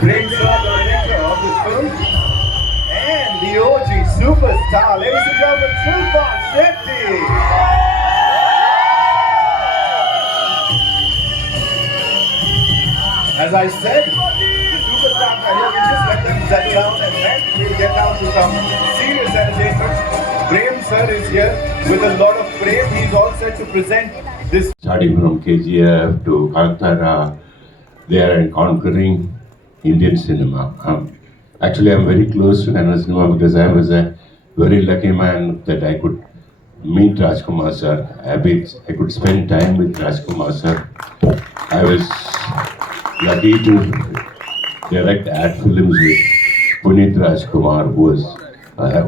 Brings up the director of this film and the OG superstar, ladies and gentlemen, Shilpa Shetty. As I said, the superstar career, we just let them settle down and then we'll get down to some serious entertainment. Prem sir is here with a lot of prem. He's all set to present this. Starting from KGF to Kantara, they are conquering Indian cinema. Actually, I'm very close to Kannada cinema because I was a very lucky man that I could meet Rajkumar sir. I could spend time with Rajkumar sir. I was lucky to direct ad films with Punit Rajkumar,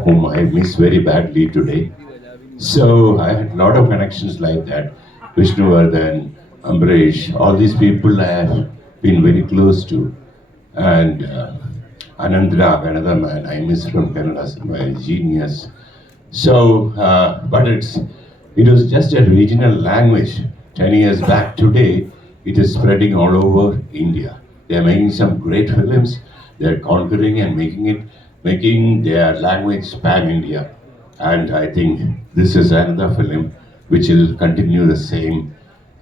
whom I miss very badly today. So I had a lot of connections like that. Vishnuvardhan, Ambrish, all these people I have been very close to. And Anandrag, another man I miss from Kannada cinema, a genius. So, but it was just a regional language 10 years back. Today, it is spreading all over India. They are making some great films. They are conquering and making their language pan-India. And I think this is another film which will continue the same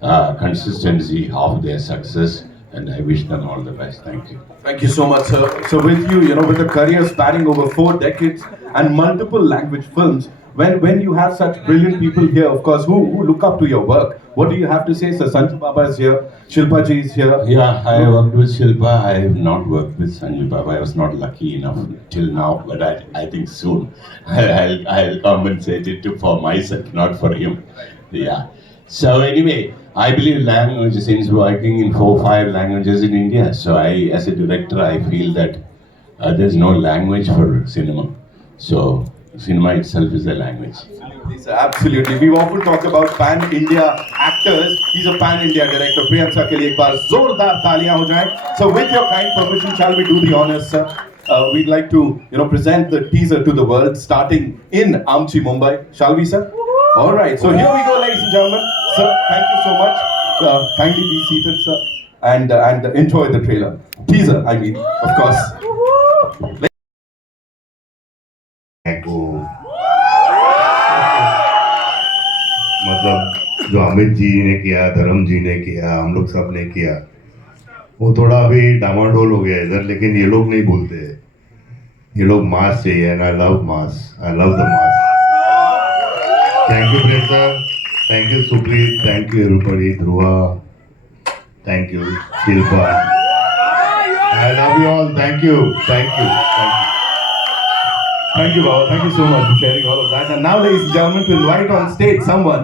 consistency of their success. And I wish them all the best. Thank you. Thank you so much, sir. So with you, with a career spanning over 4 decades and multiple language films, when you have such brilliant people here, of course, who look up to your work, what do you have to say? Sir, Sanju Baba is here, Shilpa ji is here. Yeah, I worked with Shilpa. I have not worked with Sanju Baba. I was not lucky enough till now, but I think soon I'll compensate it for myself, not for him. Yeah. So anyway, I believe language, since working in 4-5 languages in India, so as a director, I feel that there's no language for cinema. So cinema itself is a language. Absolutely, sir. Absolutely. We often talk about pan-India actors. He's a pan-India director. Prem sir ke liye ek baar zordar taaliyan ho jaye. So with your kind permission, shall we do the honors, sir? We'd like to, present the teaser to the world, starting in Amchi, Mumbai. Shall we, sir? All right. So here we go, ladies and gentlemen. Sir, thank you so much. Kindly be seated, sir, and enjoy the trailer. Teaser, I mean, of course. मतलब जो अमित जी ने किया, धर्म जी ने किया, हम लोग सब ने किया, वो थोड़ा अभी डामाडोल हो गया इधर, लेकिन ये लोग नहीं भूलते। ये लोग मास चाहिए, and I love mass, I love the mass. Thank you Prem sir, thank you Supreet, thank you everybody, Dhruva, thank you Shilpa, I love you all, thank you, thank you, thank you. Thank you, Baba. Thank you so much for sharing all of that. And now, ladies and gentlemen, to invite on stage someone,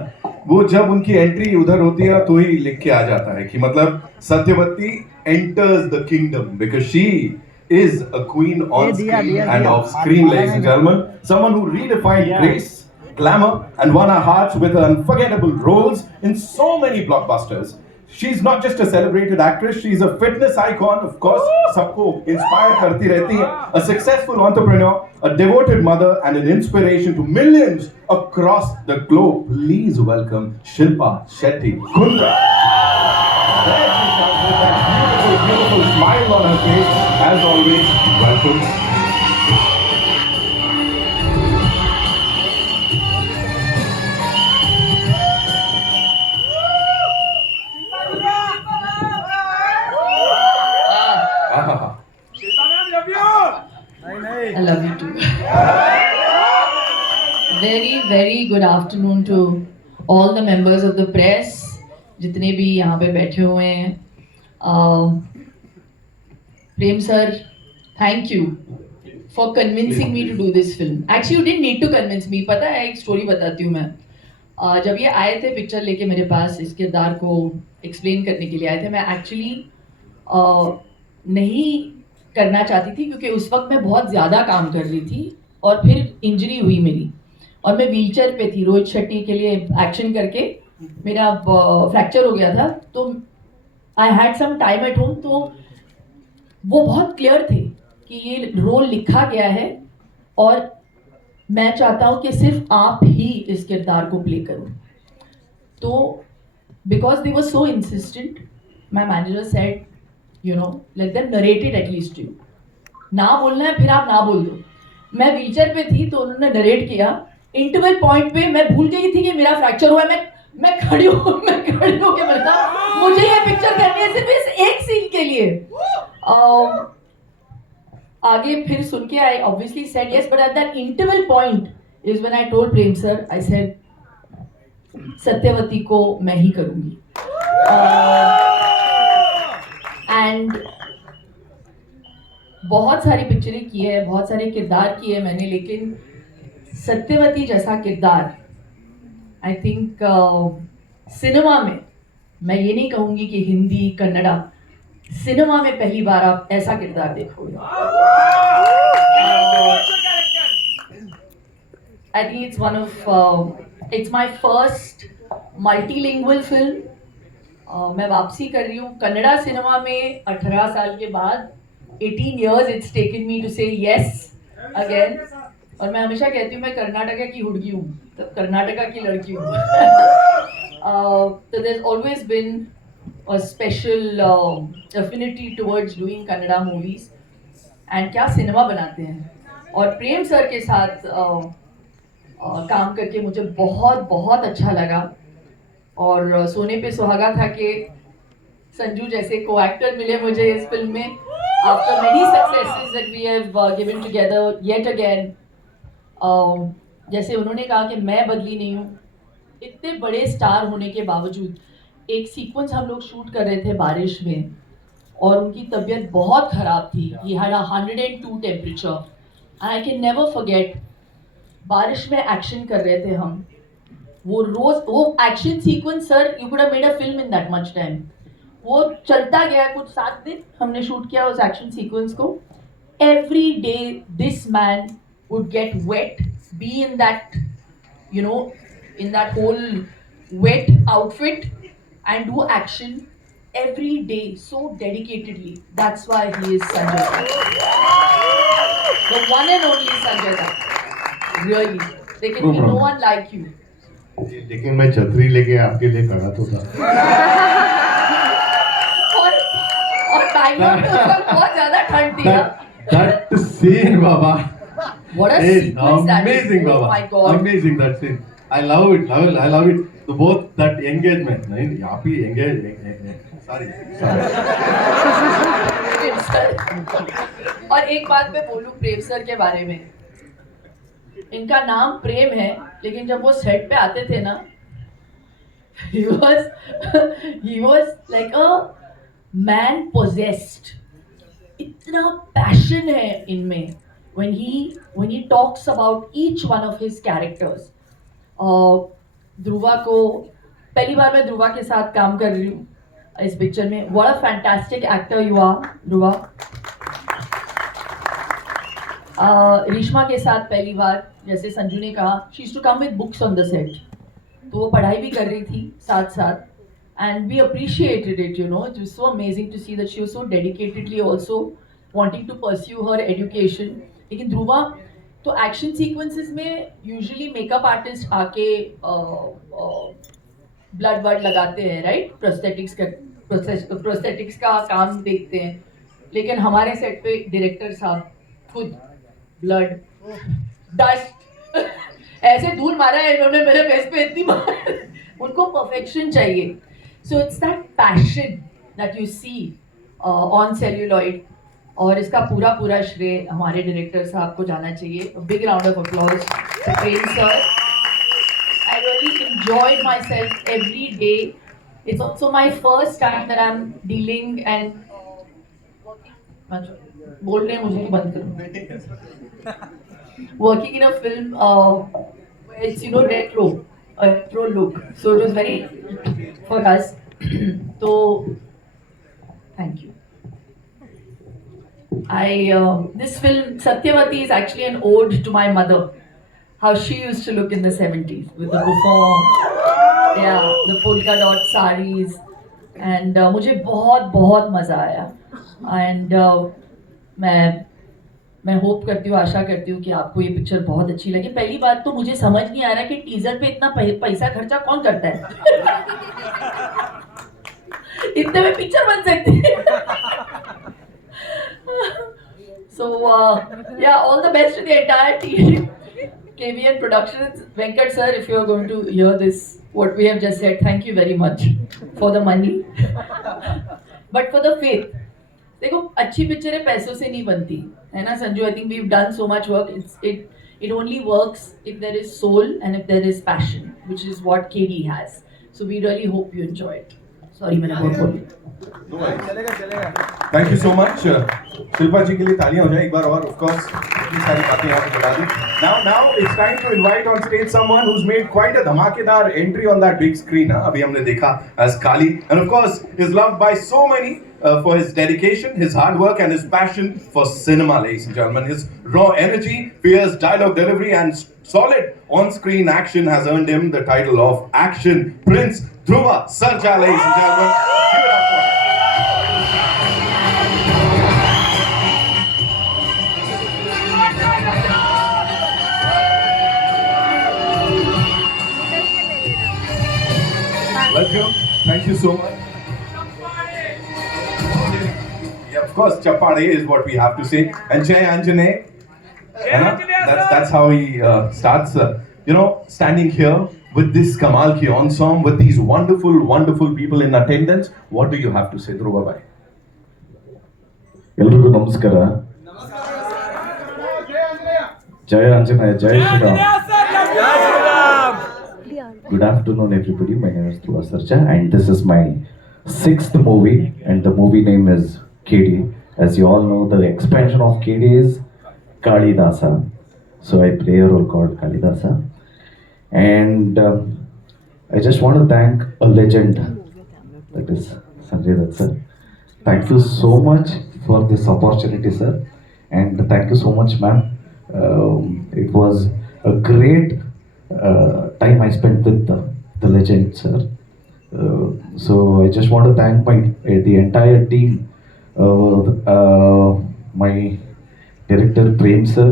वो जब उनकी entry उधर होती है तो ही लिख के आ जाता है कि मतलब Satyavati enters the kingdom because she is a queen on screen and off screen, ladies and gentlemen. Someone who redefined grace, glamour, and won our hearts with unforgettable roles in so many blockbusters. She's not just a celebrated actress, she's a fitness icon, of course, सबको inspire करती रहती है, a successful entrepreneur, a devoted mother, and an inspiration to millions across the globe. Please welcome Shilpa Shetty Kundra. There she comes with that beautiful, beautiful smile on her face. As always, welcome. I love you too. Very, very good afternoon to all the members of the press, जितने भी यहाँ पे बैठे हुए हैं. Prem sir, thank you for convincing me to do this film. Actually, you didn't need to convince me. पता है, एक स्टोरी बताती हूँ मैं. जब ये आए थे पिक्चर लेके मेरे पास, इस किरदार को एक्सप्लेन करने के लिए आए थे, मैं एक्चुअली नहीं करना चाहती थी क्योंकि उस वक्त मैं बहुत ज़्यादा काम कर रही थी और फिर इंजरी हुई मेरी और मैं व्हीलचेयर पे थी. रोहित शेट्टी के लिए एक्शन करके मेरा फ्रैक्चर हो गया था, तो I had some time at home. तो वो बहुत क्लियर थे कि ये रोल लिखा गया है और मैं चाहता हूँ कि सिर्फ आप ही इस किरदार को प्ले करो। तो because they were so insistent, my manager said you know let them narrate it at least you, ना बोलना है फिर आप ना बोल दो। मैं व्हीलचेयर पे थी तो उन्होंने नरेट किया। इंटरवल पॉइंट पे मैं भूल गई थी कि मेरा फ्रैक्चर हुआ है। मैं खड़ी हो के बोला मुझे ये पिक्चर करनी है सिर्फ इस एक सीन के लिए। आगे फिर सुन के I obviously said yes, but at that interval point is when I told Prem sir, I said Satyavati को मैं ही करूंगी। एंड बहुत सारी पिक्चरें की है, बहुत सारे किरदार किए मैंने, लेकिन सत्यवती जैसा किरदार आई थिंक सिनेमा में, मैं ये नहीं कहूंगी कि हिंदी कन्नड़ा, सिनेमा में पहली बार आप ऐसा किरदार देखोगे। I think it's one of its my first multilingual film. मैं वापसी कर रही हूँ कन्नड़ा सिनेमा में 18 साल के बाद। 18 years it's taken me to say yes again। और मैं हमेशा कहती हूँ मैं कर्नाटका की हुड़गी हूँ, तो कर्नाटका की लड़की हूँ। So there's always been a special affinity towards doing Kannada movies। and क्या सिनेमा बनाते हैं। और प्रेम सर के साथ काम करके मुझे बहुत बहुत अच्छा लगा। और सोने पे सुहागा था कि संजू जैसे को एक्टर मिले मुझे इस फिल्म में। After many successes that we have given together yet again, जैसे उन्होंने कहा कि मैं बदली नहीं हूँ, इतने बड़े स्टार होने के बावजूद एक सीक्वेंस हम लोग शूट कर रहे थे बारिश में और उनकी तबीयत बहुत ख़राब थी। He had 102 temperature and I can never forget, बारिश में एक्शन कर रहे थे हम। वो action sequence sir, you could have made a film in that much time। वो चलता गया कुछ 7 दिन हमने शूट किया उस एक्शन सीक्वेंस को। Every day this man would get wet, be in that you know in that whole wet outfit and do action every day so dedicatedly. That's why he is Sanjay Dutt, the one and only Sanjay Dutt. Really there can be no one like you. लेकिन मैं छतरी लेके आपके लिए खड़ा तो था। बहुत ज्यादा ठंड थी। That scene, Baba, What a is sequence that is. amazing, Oh Baba. my God. Amazing that scene. I love it. I love it. So both that engagement. नहीं, यहाँ पे engage. Sorry. और एक बात मैं बोलूं प्रेम सर के बारे में, इनका नाम प्रेम है लेकिन जब वो सेट पे आते थे ना, he was like a man possessed। इतना पैशन है इनमें when he talks about each one of his characters। Dhruva को पहली बार मैं ध्रुवा के साथ काम कर रही हूँ इस पिक्चर में। what a fantastic actor you are Dhruva. Rishma के साथ पहली बार, जैसे संजू ने कहा, she used to come with books on the set, तो वो पढ़ाई भी कर रही थी साथ साथ। And we appreciated it, you know, it was so amazing to see that she was so dedicatedly also wanting to pursue her education। लेकिन ध्रुवा तो एक्शन सीक्वेंसेस में यूजुअली मेकअप आर्टिस्ट आके ब्लड वर्ड लगाते हैं, राइट, प्रोस्थेटिक्स का काम देखते हैं, लेकिन हमारे सेट पे डायरेक्टर साहब खुद ब्लड डस्ट ऐसे धूल मारा है इन्होंने मेरे फेस पे इतनी बार। उनको परफेक्शन चाहिए। So it's that passion that you see on celluloid। और इसका पूरा श्रेय हमारे डायरेक्टर साहब को जाना चाहिए। Big round of applause to Prem sir. I really enjoyed myself every day। It's also my first time that I'm dealing and बोलने मुझे बंद करो। Working in a film it's retro look, so it was very for us। so thank you। This film Satyavati is actually an ode to my mother, how she used to look in the 70s with the bouffant, the polka dot sarees, and मुझे बहुत मज़ा आया। and मैं मैं hope करती हूँ, आशा करती हूँ कि आपको ये पिक्चर बहुत अच्छी लगे। पहली बात तो मुझे समझ नहीं आ रहा कि टीजर पे इतना पैसा खर्चा कौन करता है। इतने में पिक्चर बन सकती है। So yeah, all the best to the entire team. KVN Productions, Venkat sir, if you are going to hear this, what we have just said, thank you very much for the money, but for the faith. देखो अच्छी पिक्चरें पैसों से नहीं बनती है ना Sanju. I think we have done so much work, it only works if there is soul and if there is passion, which is what KD has. So we really hope you enjoy it. Sorry मैंने बहुत बोल दिया। Thank you so much. Shilpa ji के लिए तालियां हो जाए एक बार और, ऑफ कोर्स इतनी सारी बातें यहाँ पे बता दी। Now it's time to invite on stage someone who's made quite a धमाकेदार entry on that big screen। अभी हमने देखा as Kali, and of course is loved by so many for his dedication, his hard work and his passion for cinema, ladies and gentlemen. His raw energy, fierce dialogue delivery and solid on-screen action has earned him the title of Action Prince Dhruva Sarja, ladies and gentlemen. Give it up for him. Welcome. Thank you so much. Yeah, of course, Chapade is what we have to say. And Jai Anjane, that's how he starts. Standing here with this Kamal ki ensemble, with these wonderful, wonderful people in attendance. What do you have to say, Dhruva bhai? ಎಲ್ರಿಗೂ ನಮಸ್ಕಾರ. ಜಯ ಆಂಜನೇಯ, ಜಯ Shriram. Good afternoon, everybody. My name is Dhruva Sarja, and this is my 6th movie, and the movie name is KD. As you all know, the expansion of KD is Kalidasa. So I play a role called Kalidasa, and I just want to thank a legend, that is Sanjay Dutt sir. Thank you so much for this opportunity, sir, and thank you so much, ma'am. It was a great time I spent with the legend, sir. So I just want to thank the entire team, my director Prem sir,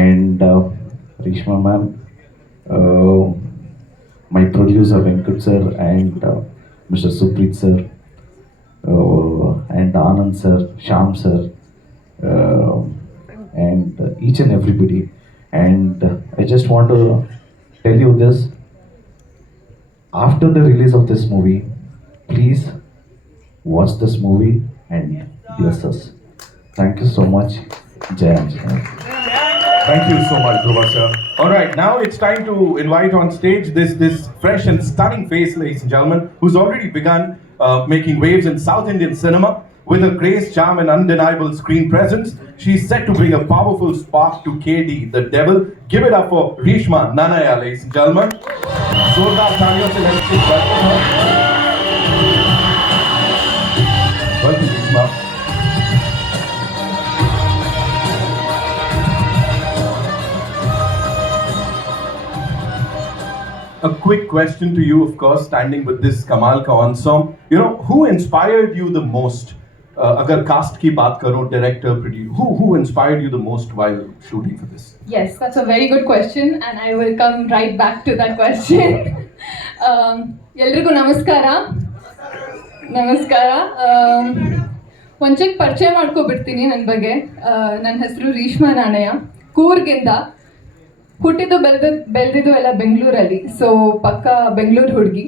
and Rishma ma'am, my producer Venkat sir, and Mr. Suprit sir, and Anand sir, Sham sir, and each and everybody. And I just want to tell you this: after the release of this movie, please watch this movie and bless us. Thank you so much. Jai Anjana. Thank you so much, Dhruva sir. All right, now it's time to invite on stage this fresh and stunning face, ladies and gentlemen, who's already begun making waves in South Indian cinema. With her grace, charm and undeniable screen presence, she's set to bring a powerful spark to KD, the devil. Give it up for Rishma Nanaya, ladies and gentlemen. Zordar taaliyon se let's please welcome her. Welcome, Rishma. A quick question to you, of course, standing with this Kamal ka ensemble. Who inspired you the most? Agar cast ki baat karo, director, producer, who inspired you the most while shooting for this? Yes, that's a very good question, and I will come right back to that question. ಎಲ್ರಿಗೂ ನಮಸ್ಕಾರ. ಒಂಚೂರು ಪರಿಚಯ ಮಾಡ್ಕೊಬಿಡ್ತೀನಿ ನನ್ನ ಬಗ್ಗೆ. ನನ್ನ ಹೆಸರು ರೇಷ್ಮಾ ನಾಣಯ್ಯ, ಕೂರ್ಗಿಂದ. ಹುಟ್ಟಿದ್ದು ಬೆಳೆದಿದ್ದು ಎಲ್ಲ ಬೆಂಗಳೂರಲ್ಲಿ, सो पक्का बेंगलुरु हुड़गी.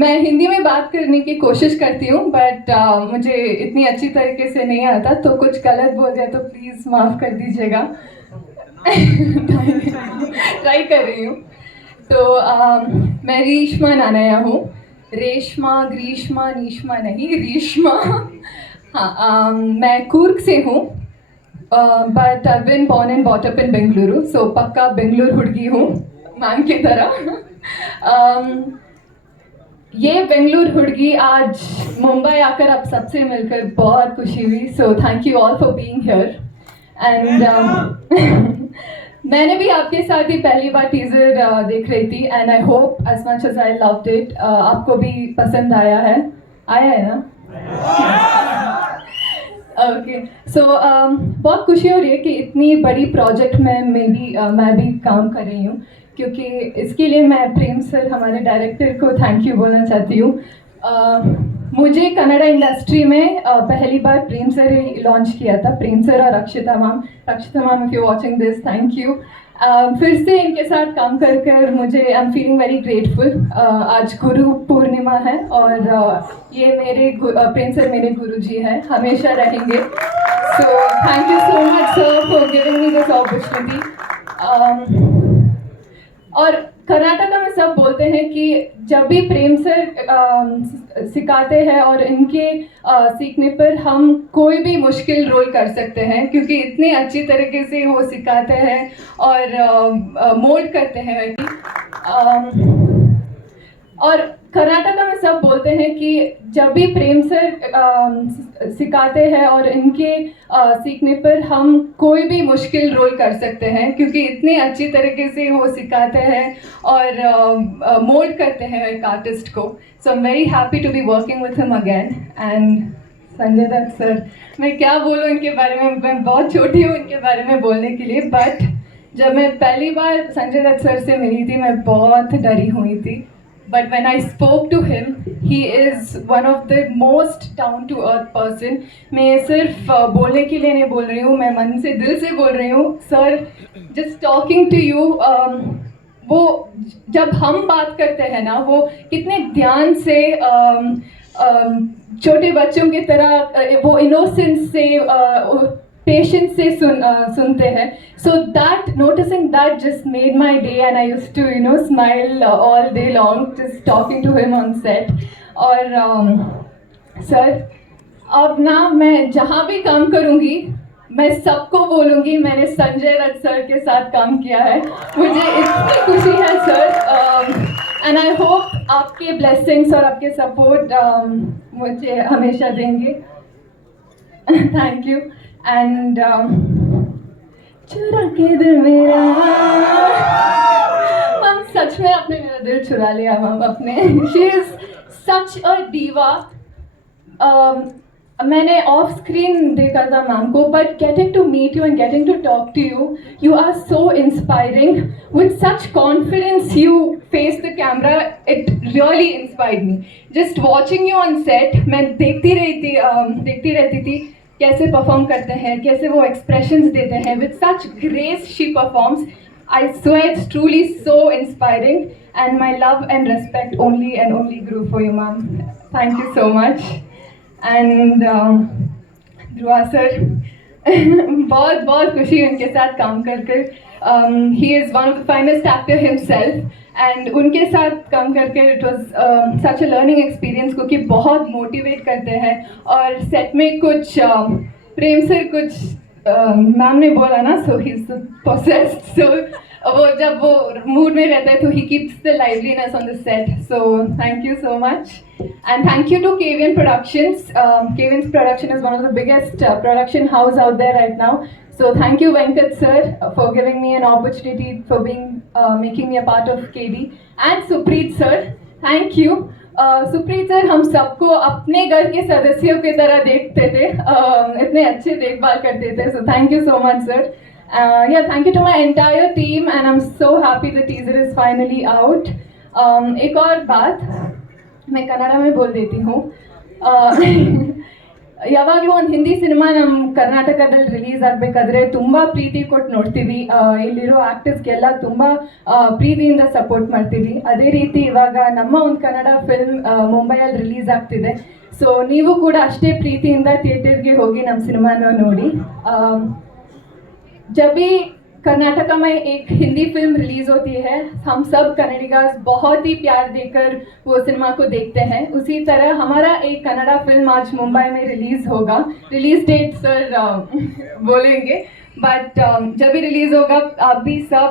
मैं हिंदी में बात करने की कोशिश करती हूँ, बट मुझे इतनी अच्छी तरीके से नहीं आता, तो कुछ गलत बोल दिया तो प्लीज़ माफ़ कर दीजिएगा. ट्राई कर रही हूँ. तो मैं रेशमा नानया हूँ. रेशमा, ग्रीष्मा, नीशमा नहीं, रेशमा. हाँ, मैं कूर्ग से हूँ, but I been born and brought up in Bengaluru, so पक्का बेंगलुरु हुड़गी हूँ मैम की तरह. ये बेंगलुरु हुड़गी आज मुंबई आकर आप सबसे मिलकर बहुत खुशी हुई. सो thank you all for being here. And मैंने भी आपके साथ ही पहली बार टीजर देख रही थी, and I hope as much as I loved it आपको भी पसंद आया है ना. ओके सो बहुत खुशी हो रही है कि इतनी बड़ी प्रोजेक्ट में मैं भी काम कर रही हूँ, क्योंकि इसके लिए मैं प्रेम सर हमारे डायरेक्टर को थैंक यू बोलना चाहती हूँ। मुझे कन्नड़ा इंडस्ट्री में पहली बार प्रेम सर लॉन्च किया था, प्रेम सर और Akshita ma'am if you watching this thank you. फिर से इनके साथ काम कर मुझे I am feeling very grateful. आज गुरु पूर्णिमा है और ये मेरे प्रेम सर मेरे गुरु जी हैं, हमेशा रहेंगे। सो thank you so much sir for giving me this opportunity. और कर्नाटका में सब बोलते हैं कि जब भी प्रेम सर सिखाते हैं और इनके सीखने पर हम कोई भी मुश्किल रोल कर सकते हैं, क्योंकि इतनी अच्छी तरीके से वो सिखाते हैं और मोल्ड करते हैं। और कर्नाटका में सब बोलते हैं कि जब भी प्रेम सर सिखाते हैं और इनके सीखने पर हम कोई भी मुश्किल रोल कर सकते हैं, क्योंकि इतनी अच्छी तरीके से वो सिखाते हैं और मोल्ड करते हैं एक आर्टिस्ट को। So I am very happy to be working with him again. And Sanjay Dutt sir, मैं क्या बोलूँ इनके बारे में, मैं बहुत छोटी हूँ इनके बारे में बोलने के लिए, बट जब मैं पहली बार संजय दत्त सर से मिली थी मैं बहुत डरी हुई थी। But when I spoke to him, he is one of the most down to earth person. मैं सिर्फ बोलने के लिए नहीं बोल रही हूँ, मैं मन से दिल से बोल रही हूँ। Sir, just talking to you, वो जब हम बात करते हैं ना, वो कितने ध्यान से छोटे बच्चों की तरह वो इनोसेंस से पेशेंस से सुनते हैं। So that noticing that just made my day and I used to smile all day long just talking to him on set. और सर, अब ना मैं जहाँ भी काम करूँगी मैं सबको बोलूँगी मैंने संजय दत्त सर के साथ काम किया है। मुझे इतनी खुशी है सर, एंड आई होप आपके ब्लेसिंग्स और आपके सपोर्ट मुझे हमेशा देंगे। Thank you. एंड चुरा के दिल मेरा, हम सच में आपने मेरा दिल चुरा लिया मैम अपने। She is such a diva. मैंने ऑफ स्क्रीन देखा था मैम को, but getting to meet you and getting to talk to you, you are so inspiring. With such confidence you face the camera, it really inspired me. Just watching you on set, मैं देखती रहती थी कैसे perform करते हैं, कैसे वो expressions देते हैं। With such grace she performs. I swear it's truly so inspiring and my love and respect only and only grow for you ma'am. Thank you so much. And Dhruva sir, बहुत बहुत खुशी उनके साथ काम कर। He is one of the finest actor himself, and उनके साथ काम करके it was such a learning experience, क्योंकि बहुत मोटिवेट करते हैं। और सेट में कुछ प्रेम सर कुछ मैम ने बोला ना, सो ही इज पोसेस्ड, सो वो जब वो मूड में रहता है तो he keeps the liveliness on the set. So thank you so much and thank you to KVN Productions. KVN's production is one of the biggest production house out there right now. So thank you Venkat sir for giving me an opportunity for making me a part of KD. And Supreet sir, thank you. Supreet sir हम सबको अपने घर के सदस्यों की तरह देखते थे, इतने अच्छे देखभाल करते थे। सो thank you so much sir. Yeah, thank you to my entire team and I'm so happy the teaser is finally out. एक और बात मैं कन्नड़ा में बोल देती हूँ। ಯಾವಾಗಲೂ ಒಂದು ಹಿಂದಿ ಸಿನಿಮಾ ನಮ್ಮ ಕರ್ನಾಟಕದಲ್ಲಿ ರಿಲೀಸ್ ಆಗಬೇಕಾದ್ರೆ ತುಂಬ ಪ್ರೀತಿ ಕೊಟ್ಟು ನೋಡ್ತೀವಿ, ಇಲ್ಲಿರೋ ಆ್ಯಕ್ಟರ್ಸ್ಗೆಲ್ಲ ತುಂಬ ಪ್ರೀತಿಯಿಂದ ಸಪೋರ್ಟ್ ಮಾಡ್ತೀವಿ. ಅದೇ ರೀತಿ ಇವಾಗ ನಮ್ಮ ಒಂದು ಕನ್ನಡ ಫಿಲ್ಮ್ ಮುಂಬೈಯಲ್ಲಿ ರಿಲೀಸ್ ಆಗ್ತಿದೆ. ಸೊ ನೀವು ಕೂಡ ಅಷ್ಟೇ ಪ್ರೀತಿಯಿಂದ ಥಿಯೇಟರ್ಗೆ ಹೋಗಿ ನಮ್ಮ ಸಿನಿಮಾನ ನೋಡಿ. जब भी कर्नाटका में एक हिंदी फिल्म रिलीज़ होती है हम सब कन्नडिगास बहुत ही प्यार देकर वो सिनेमा को देखते हैं। उसी तरह हमारा एक कन्नड़ा फिल्म आज मुंबई में रिलीज़ होगा। रिलीज़ डेट सर बोलेंगे, बट जब भी रिलीज़ होगा आप भी सब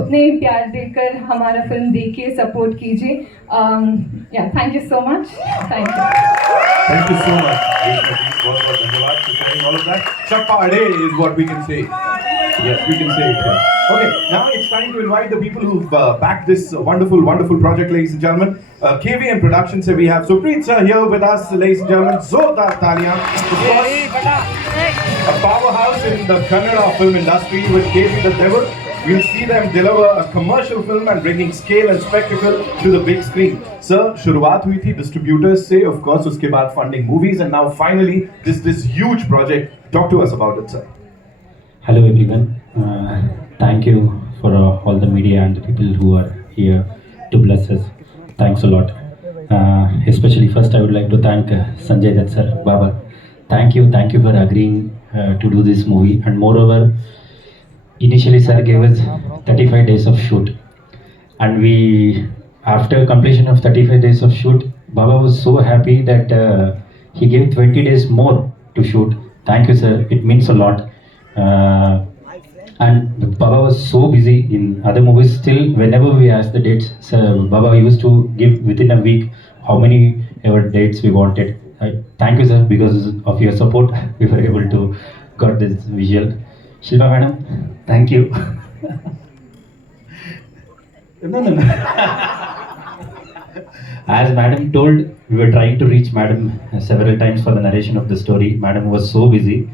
उतने ही प्यार देकर हमारा फिल्म देखिए, सपोर्ट कीजिए। या thank you so much. Thank you so much. बहुत बहुत धन्यवाद for sharing all of that. Chappaade is what we can say. Yes, we can say it here. Okay, now it's time to invite the people who've backed this wonderful, wonderful project, ladies and gentlemen. KVN Productions, we have Supreet sir here with us, ladies and gentlemen. Zordar Taliyan. Of course, a powerhouse in the Kannada film industry with KV the Devil. We'll see them deliver a commercial film and bringing scale and spectacle to the big screen. Sir, शुरुआत हुई थी distributors से, of course, उसके बाद funding movies, and now finally this huge project. Talk to us about it, sir. Hello everyone. Thank you for all the media and the people who are here to bless us. Thanks a lot. Especially first I would like to thank Sanjay Dutt sir, Baba. Thank you for agreeing to do this movie. And moreover, initially sir gave us 35 days of shoot. And we, after completion of 35 days of shoot, Baba was so happy that he gave 20 days more to shoot. Thank you sir, it means a lot. And Baba was so busy in other movies. Still, whenever we asked the dates, sir, Baba used to give within a week how many ever dates we wanted. Thank you, sir, because of your support, we were able to got this visual. Shilpa madam, thank you. No. As madam told, we were trying to reach madam several times for the narration of the story. Madam was so busy.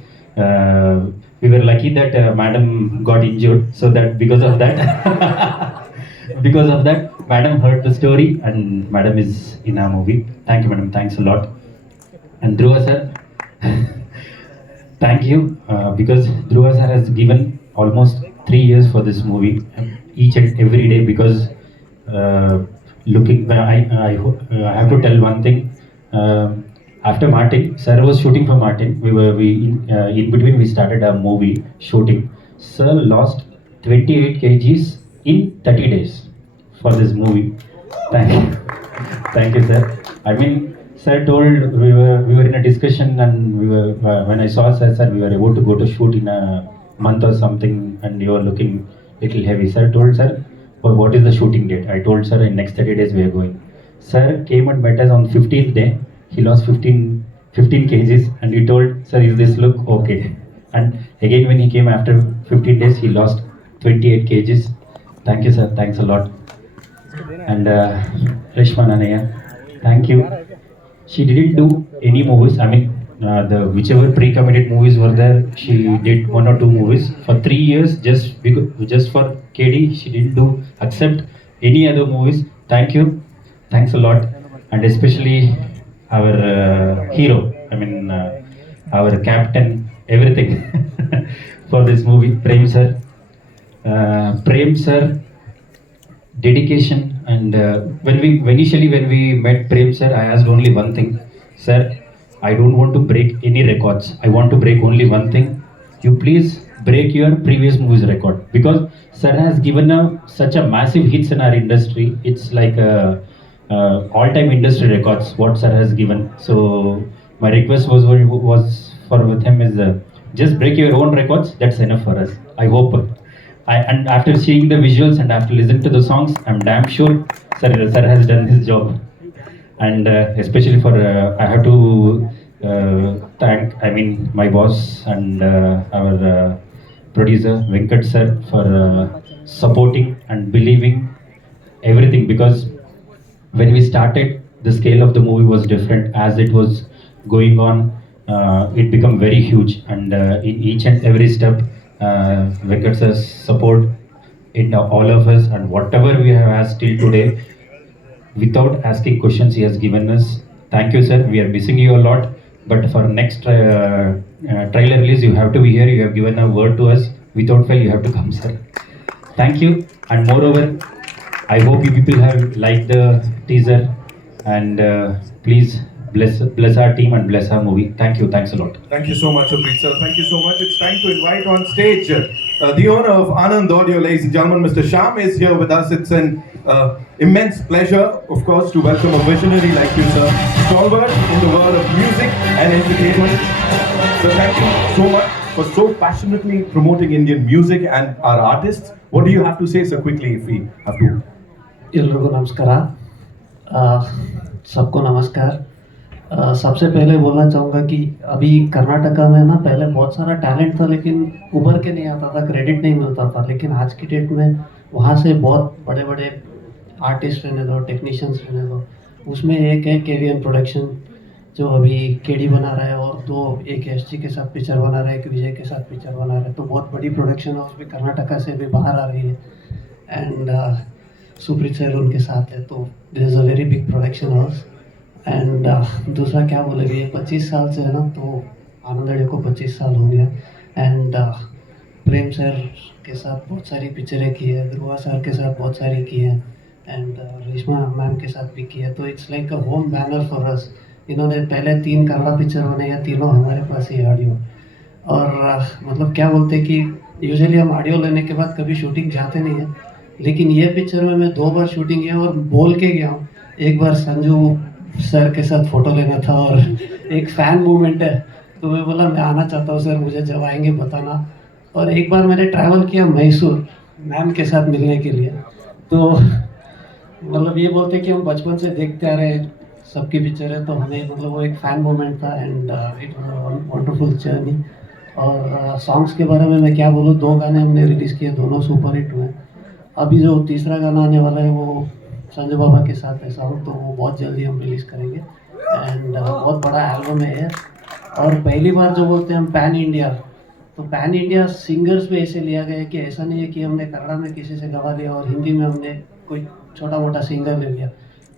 We were lucky that madam got injured, so that because of that madam heard the story and madam is in our movie. Thank you madam, thanks a lot. And Dhruva sir, thank you, because Dhruva sir has given almost 3 years for this movie, each and every day, because I have to tell one thing. After Martin, sir was shooting for Martin. In between we started a movie shooting. Sir lost 28 kgs in 30 days for this movie. Thank you, sir. I mean, sir told we were in a discussion, and when I saw sir, we were able to go to shoot in a month or something, and you were looking little heavy. Sir told sir, what is the shooting date? I told sir in next 30 days we are going. Sir came and met us on 15th day. He lost 15 kgs, and he told, sir, is this look okay? And again when he came after 15 days, he lost 28 kgs. Thank you, sir. Thanks a lot. And Reshma Nanaya, thank you. She didn't do any movies. I mean, whichever pre-committed movies were there, she did 1 or 2 movies for 3 years. Just for KD, she didn't accept any other movies. Thank you. Thanks a lot. And especially our hero, I mean our captain, everything for this movie, Prem sir. Prem sir, dedication. And when we met Prem sir, I asked only one thing, sir, I don't want to break any records. I want to break only one thing. You please break your previous movies record, because sir has given such a massive hits in our industry. It's like all-time industry records what sir has given. So my request was for with him is just break your own records. That's enough for us. I hope. And after seeing the visuals and after listening to the songs, I'm damn sure sir has done his job. And especially for I have to thank, I mean, my boss and our producer Venkat sir for supporting and believing everything, because when we started, the scale of the movie was different. As it was going on, it became very huge, and in each and every step, Venkat sir's support in all of us, and whatever we have asked till today, without asking questions, he has given us. Thank you, sir. We are missing you a lot, but for next trailer release, you have to be here. You have given a word to us. Without fail, you have to come, sir. Thank you. And moreover, I hope you people have liked the teaser, and please bless our team and bless our movie. Thank you. Thanks a lot. Thank you so much, Supreet sir. Thank you so much. It's time to invite on stage the owner of Anand Audio, ladies and gentlemen. Mr. Shyam is here with us. It's an immense pleasure, of course, to welcome a visionary like you, sir. Stalwart in the world of music and entertainment. So thank you so much for so passionately promoting Indian music and our artists. What do you have to say, sir, quickly, if we have to? ಎಲ್ರಿಗೂ ನಮಸ್ಕಾರ, सबको नमस्कार. सबसे पहले बोलना चाहूँगा कि अभी कर्नाटका में ना पहले बहुत सारा टैलेंट था लेकिन उभर के नहीं आता था, क्रेडिट नहीं मिलता था। लेकिन आज की डेट में वहाँ से बहुत बड़े बड़े आर्टिस्ट रहने दो, टेक्नीशियंस रहने दो, उसमें एक है केवीएन प्रोडक्शन जो अभी केडी बना रहा है, और दो एक एसजी के साथ पिक्चर बना रहा है, एक विजय के साथ पिक्चर बना रहा है। तो बहुत बड़ी प्रोडक्शन हाउस भी कर्नाटका से भी बाहर आ रही है एंड सुप्रीत सर उनके साथ है, तो this is a very big production house. And दूसरा क्या बोलेंगे, ये 25 साल से है ना, तो आनंद अड़े को 25 साल हो गया। एंड प्रेम सर के साथ बहुत सारी पिक्चरें की है, ध्रुवा सर के साथ बहुत सारी की है, एंड रेशमा मैम के साथ भी की है। तो it's like a home banner for us. इन्होंने पहले 3 कन्नड़ा पिक्चर बने हैं, तीनों हमारे पास ही ऑडियो। और मतलब क्या बोलते हैं कि यूजुअली हम ऑडियो लेने के बाद कभी शूटिंग जाते नहीं हैं, लेकिन ये पिक्चर में मैं 2 बार शूटिंग किया और बोल के गया हूँ। एक बार संजू सर के साथ फ़ोटो लेना था और एक फ़ैन मूवमेंट है, तो मैं बोला मैं आना चाहता हूँ सर, मुझे जब आएंगे बताना। और एक बार मैंने ट्रैवल किया मैसूर मैम के साथ मिलने के लिए। तो मतलब ये बोलते कि हम बचपन से देखते आ रहे हैं सबकी पिक्चर है, तो हमें मतलब वो एक फ़ैन मोमेंट था and it was wonderful journey. और सॉन्ग्स के बारे में मैं क्या बोलूँ, 2 गाने हमने रिलीज़ किए, दोनों सुपर हिट हुए। अभी जो तीसरा गाना आने वाला है वो संजय बाबा के साथ है सॉन्ग, तो वो बहुत जल्दी हम रिलीज़ करेंगे एंड बहुत बड़ा एल्बम है ये। और पहली बार जो बोलते हैं हम पैन इंडिया, तो पैन इंडिया सिंगर्स पे ऐसे लिया गया है कि ऐसा नहीं है कि हमने कन्नड़ा में किसी से गवा लिया और हिंदी में हमने कोई छोटा मोटा सिंगर ले लिया।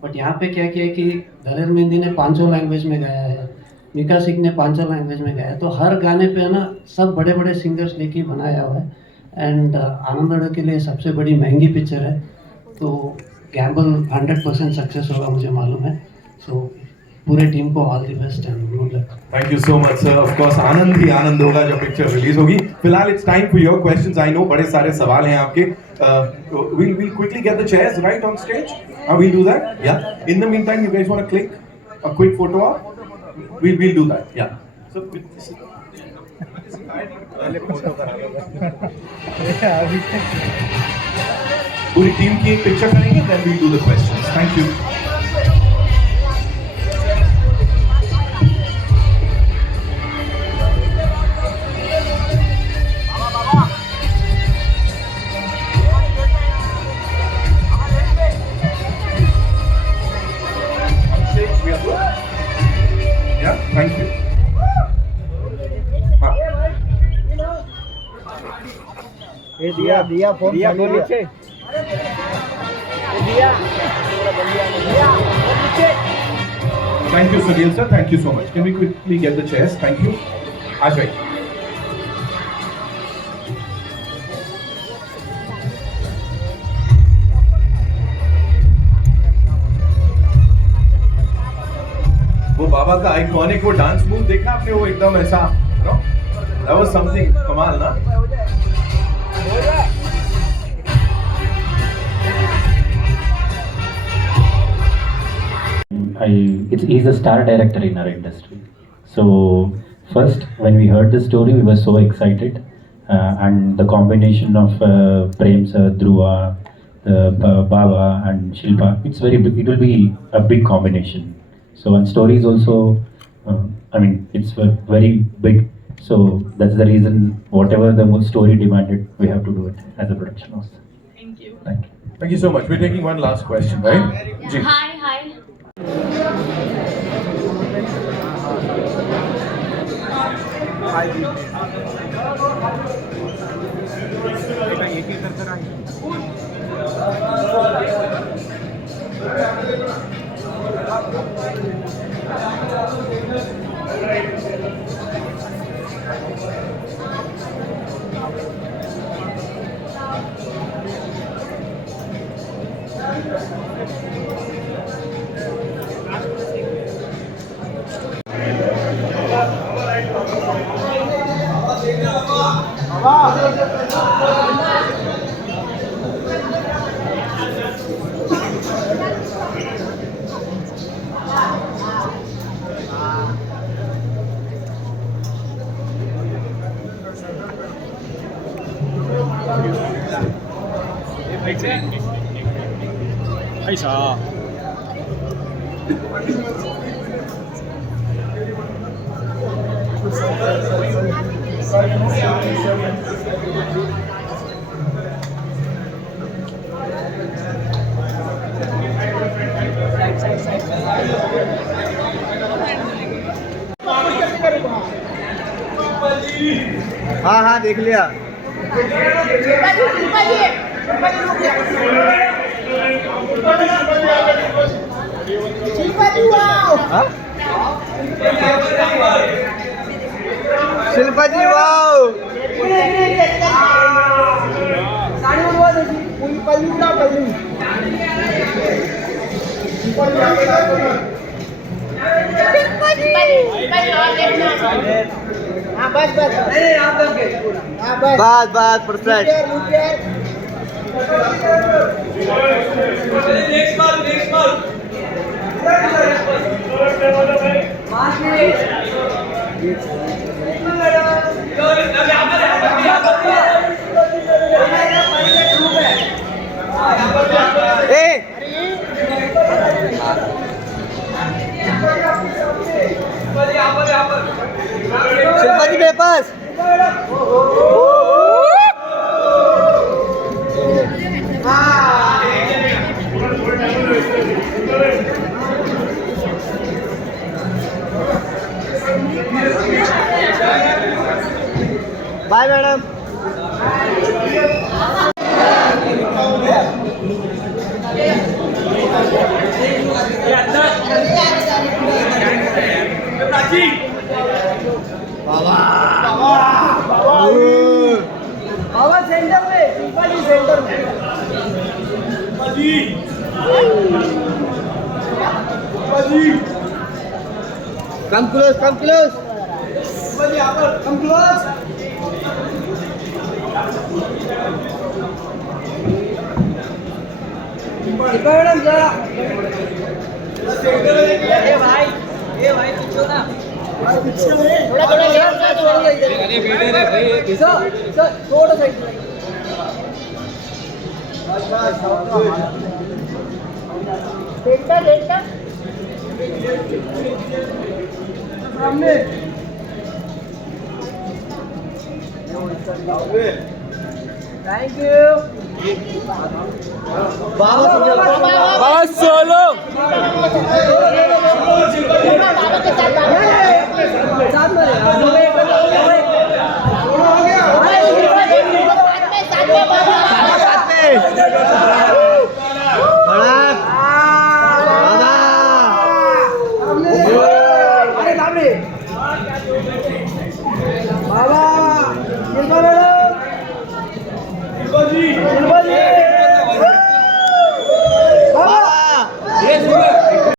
बट यहाँ पे क्या किया कि दलेर मेहंदी ने 5 लैंग्वेज में गाया है, मिका सिंह ने 5 लैंग्वेज में गाया है, तो हर गाने पे है ना सब बड़े बड़े सिंगर्स लेके बनाया हुआ है। एंड आनंद अड़े के लिए सबसे बड़ी महंगी पिक्चर है, तो गैम्बल 100% सक्सेस होगा मुझे मालूम है। सो पूरे टीम को all the best and good luck. Thank you so much sir. Of course आनंद ही आनंद होगा जब पिक्चर रिलीज होगी। फिलहाल it's time for your questions. I know बड़े सारे सवाल हैं आपके। we'll quickly get the chairs right on stage. We'll do that. Yeah. In the meantime, you guys want to click a quick photo up? We'll do that. Yeah. So पूरी team की एक picture करेंगे, then we'll do the questions. Thank you. Yeah, thank you. Thank you, Sunil sir. Thank you so much. Can we quickly get the chairs? Thank you. Ajay. वो बाबा का iconic वो dance move देखा आपने, वो एकदम ऐसा, no? That was something कमाल ना? He's a star director in our industry. So first, when we heard the story, we were so excited, and the combination of Prem sir, Dhruva, Baba, and Shilpa, it's very big. It will be a big combination. So and story is also, it's very big. So that's the reason whatever the story demanded, we have to do it as a production house. Thank you. Thank you. Thank you so much. We're taking one last question, right? Ji. Hi. हाँ हाँ देख लिया शिल्पा जी wow बस बस perfect Shilpa जी मेरे पास bye madam बाबा centre में शिल्पा जी centre में come close come close come close madam जरा ये भाई पीछे ना थोड़ा थोड़ा इधर सर थोड़ा सा देखता सामने थैंक यू बाबा सोलो